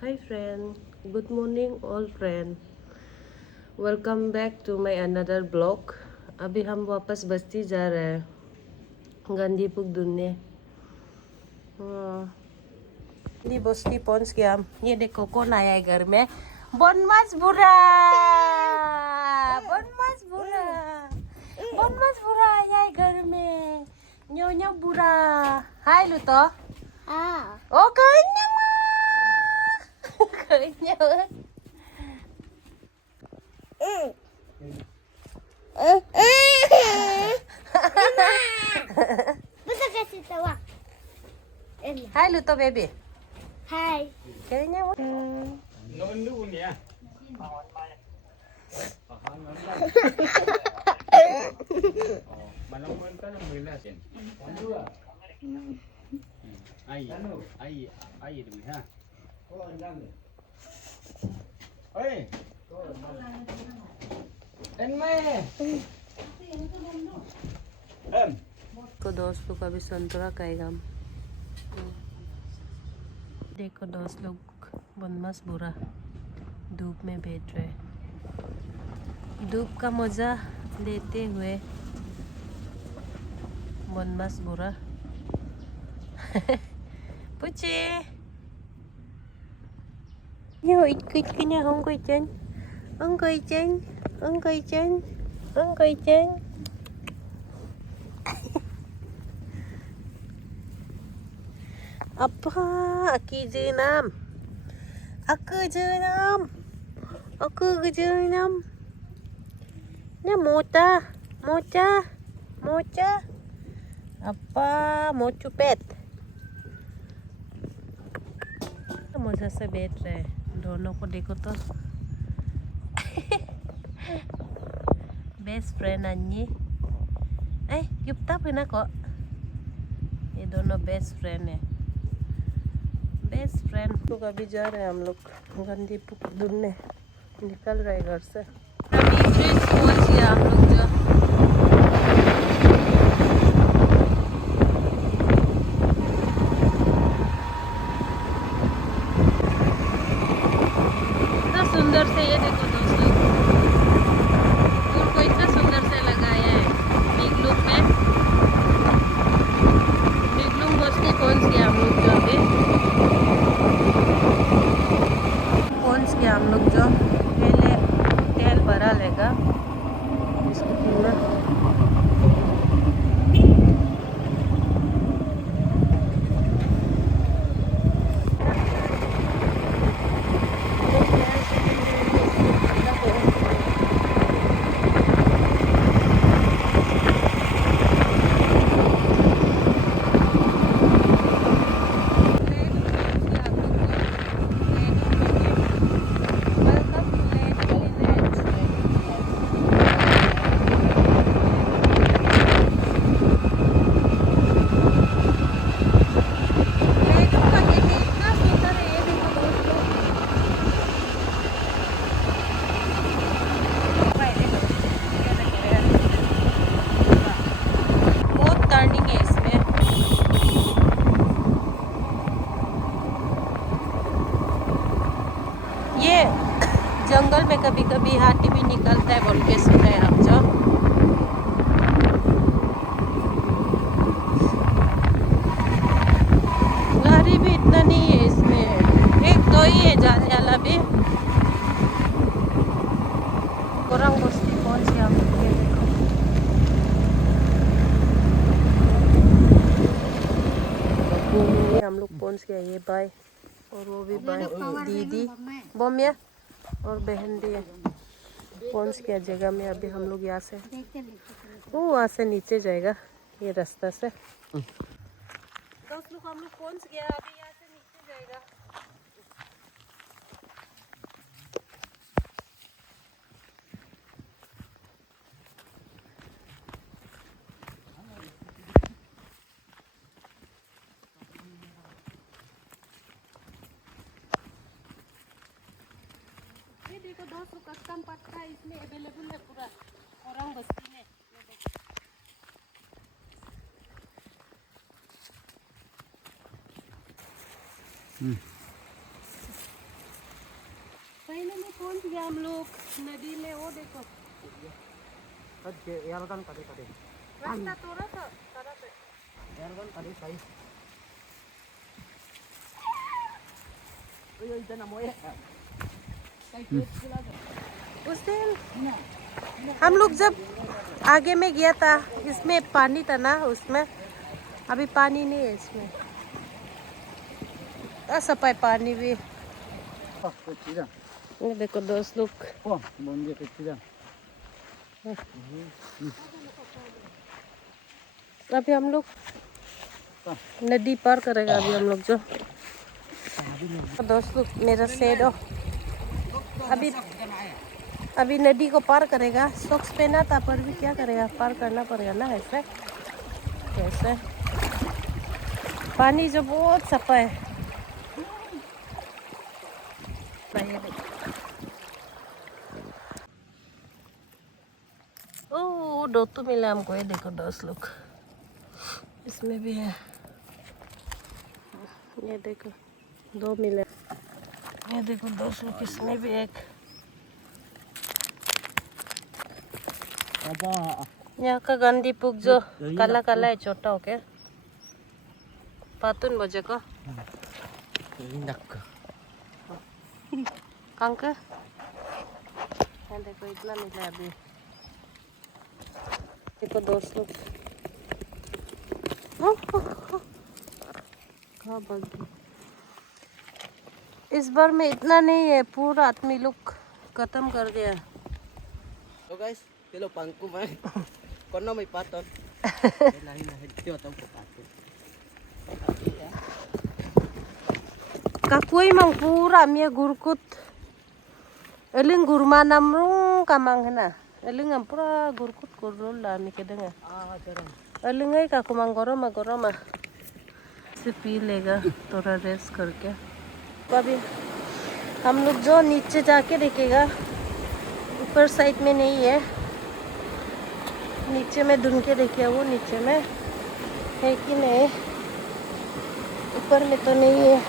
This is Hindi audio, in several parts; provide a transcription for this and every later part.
Hi friend, good morning all friend. Welcome back to my another blog. अभी हम वापस बस्ती जा रहे हैं गांधीपुर ढूंढने। ये बस्ती पहुंच गया हम। ये देखो कौन आया है घर में। बनमास बुरा, बनमास बुरा, बनमास बुरा आया है घर में। न्योन्यो बुरा। हाय लुतो। Oh kayaknya mah, kayaknya. Bisa kasih tahu. Hai Luto baby. Hai. Kayaknya Ngon lu ya. Manong ka ng milasin. Ay dumi ha. Oi. Enme. को दोस्त लोग अभी संतरा खाएगा हम। देखो दोस्त लोग बनमास बुरा धूप में बैठ रहे, धूप का मजा लेते हुए बनमास बुरा। पुची yo ikut kena hongkoi chen, hongkoi chen, hongkoi chen, hongkoi chen. Apa aki jenam, aku jenam, aku jenam. Ini mocha, mocha, mocha. Apa मोचू पेट। मजा से बैठ रहे दोनों को देखो तो। बेस्ट फ्रेंड अन्नी ए युक्ता ना को। ये दोनों बेस्ट फ्रेंड है, बेस्ट फ्रेंड। लोग अभी जा रहे हैं हम लोग गांधीपुर ढूंढने, निकल रहे घर से। अभी ब्रिज पहुंच गया हम लोग जो। सुंदर से ये देखो दोस्त लोग, फूल को इतना सुंदर से लगाया है बिगलुम में। बिगलुम बस्ती पहुंच गया हम लोग जो। अभी पहुंच गया हम लोग जो। पहले तेल भरा लेगा स्कूटी में। ये जंगल में कभी कभी हाथी भी निकलता है बोल के सुना है हम जो। गाड़ी भी इतना नहीं है इसमें, एक दो ही है जाने वाला भी। कोरंग बस्ती पहुंच गया हम लोग। ये देखो हम लोग पहुंच गया। ये भाई और वो भी भाई, दीदी बोमिया और बहन भी है। पहुंच गया जगह में। अभी हम लोग यहाँ से वो वहाँ से नीचे जाएगा ये रास्ता से। दोस्त लोग हम लोग पहुंच गया। अभी यहाँ से नीचे जाएगा। ये देखो दोस्तों कस्टम पट्टा इसमें अवेलेबल है पूरा कोरंग बस्ती में। ये देखो पहुंच गए हम लोग नदी में। वो देखो रास्ता थोड़ा सा तरफ है। उस दिन हम लोग जब आगे में गया था इसमें पानी था ना, उसमें अभी पानी नहीं है इसमें। सफाई पानी भी। ये देखो दोस्त लोग, अभी हम लोग नदी पार करेगा। अभी हम लोग जो दोस्त लोग मेरा सेड अभी नदी को पार करेगा। सॉक्स पहना था पर भी क्या करेगा, पार करना पड़ेगा ना। ऐसे कैसे पानी जो बहुत सफा है। ओ दोस्तों मिला हमको, ये देखो दोस्त लोग, इसमें भी है। ये देखो 2 मिले। ये देखो दोस्त लोग, इसमें भी एक। यहाँ का गांधी पुक जो काला काला है, छोटा हो के पातुन बजे को कंका। यहाँ देखो इतना मिला अभी। देखो दोस्त लोग कहाँ भाग गई। इस बार में इतना नहीं है, पूरा आदमी लोग खत्म कर दिया। So guys, kilo pangko man. Kono may paton. Lahi na hito taw ko paton. Kakuy mang pura miya gurkut. Eling gurma namrung kamang hena. Eling ang pura gurkut kurul la mi kedenga. Jarang. Eling ay kaku mang goroma से पी लेगा थोड़ा रेस्ट करके। अभी हम लोग जो नीचे जाके देखेगा, ऊपर साइड में नहीं है, नीचे में ढूंढ के देखिए वो नीचे में है कि नहीं। ऊपर में तो नहीं है,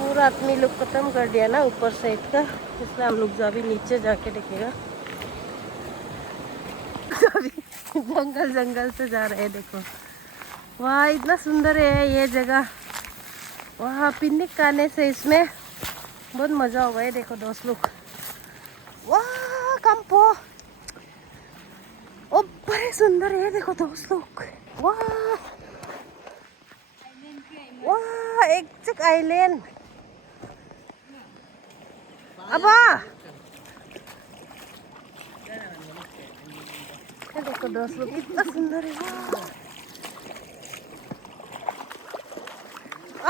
पूरा आदमी लोग खत्म कर दिया ना ऊपर साइड का, इसलिए हम लोग अभी नीचे जाके देखेगा। अभी जंगल से जा रहे हैं। देखो वाह इतना सुंदर है ये जगह। वहाँ पिकनिक करने से इसमें बहुत मजा होगा। ये देखो दोस्त लोग, वाह कंपो ओ बड़े सुंदर है। देखो दोस्त लोग, वाह वाह एक आइलैंड। अबा ये देखो दोस्त लोग, इतना सुंदर है। वाह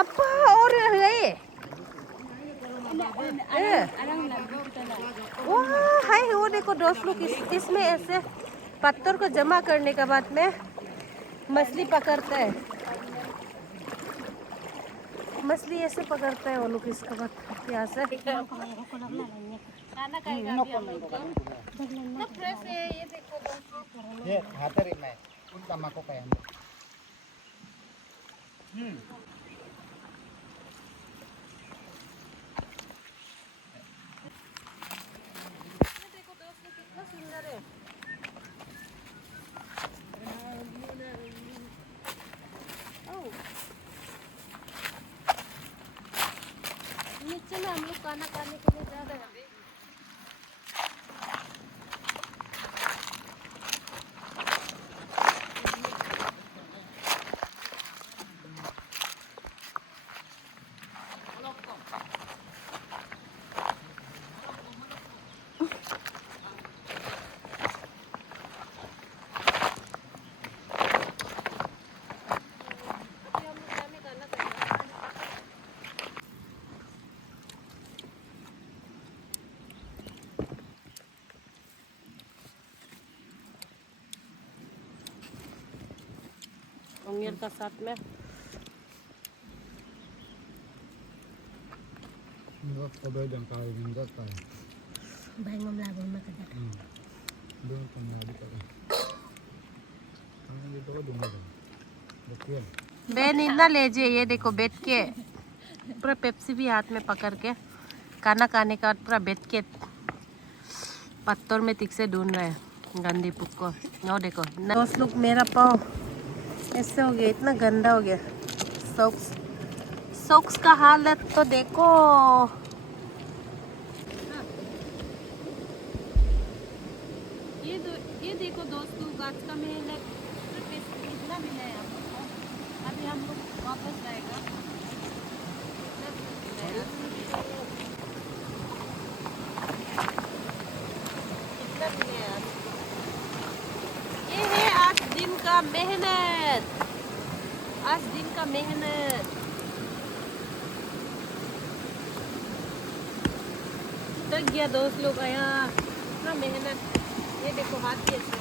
अब्बा और गए। वाह हाय वो देखो दोस्त लोग, इसमें ऐसे पत्थर को जमा करने के बाद में मछली पकड़ता है। मछली ऐसे पकड़ता है वो लोग, इसके बाद यहाँ से खाना खाएगा अभी हम लोग तो फ्रेश है। ये देखो दोस्त लोग, ये हाथरी में उनका माको पे देखो दोस्त लोग कितना सुंदर है। नीचे में हम लोग खाना खाने के लिए जा रहे हैं अभी। उंगेर का साथ में Nggak kabel dan kau nggak kau. भाई हम लागो में कर दे। Doon kami dito. Ano dito ko dumago. Bakit? Ben इतना ले जे। ये देखो बैठ के पूरा पेप्सी भी हाथ में पकड़ के खाना खाने का पूरा बैठ के पत्थर में ठीक से ढूंढ रहे हैं गंदी पुक को। वो देखो दोस्त लोग, मेरा पाँव ऐसे हो गया, इतना गंदा हो गया। सॉक्स का हालत तो देखो। ये देखो दोस्तों, गाछ का मेहनत कितना मिला है हमको। अभी हम लोग वापस जाएगा। कितना मिले यार। ये है आज दिन का मेहनत, आज दिन का मेहनत। थक गया दोस्त लोग, आया इतना मेहनत। ये देखो हाथ की ऐसे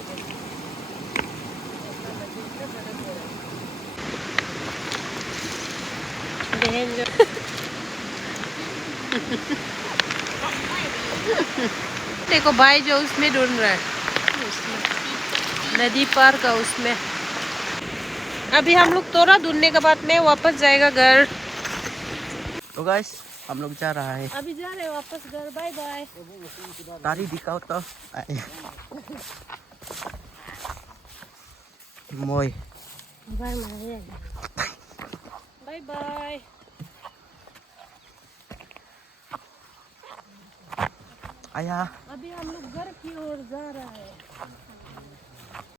बहन जो देखो भाई जो उसमें ढूंढ रहा है, नदी पार का उसमें। अभी हम लोग थोड़ा ढूंढने के बाद में वापस जाएगा घर। तो गाइस हम लोग जा रहा है। अभी जा रहे हैं वापस घर। Bye bye. तारी दिखाओ तो। मोय बाय बाय बाय। आया। अभी हम लोग घर की ओर जा रहा है।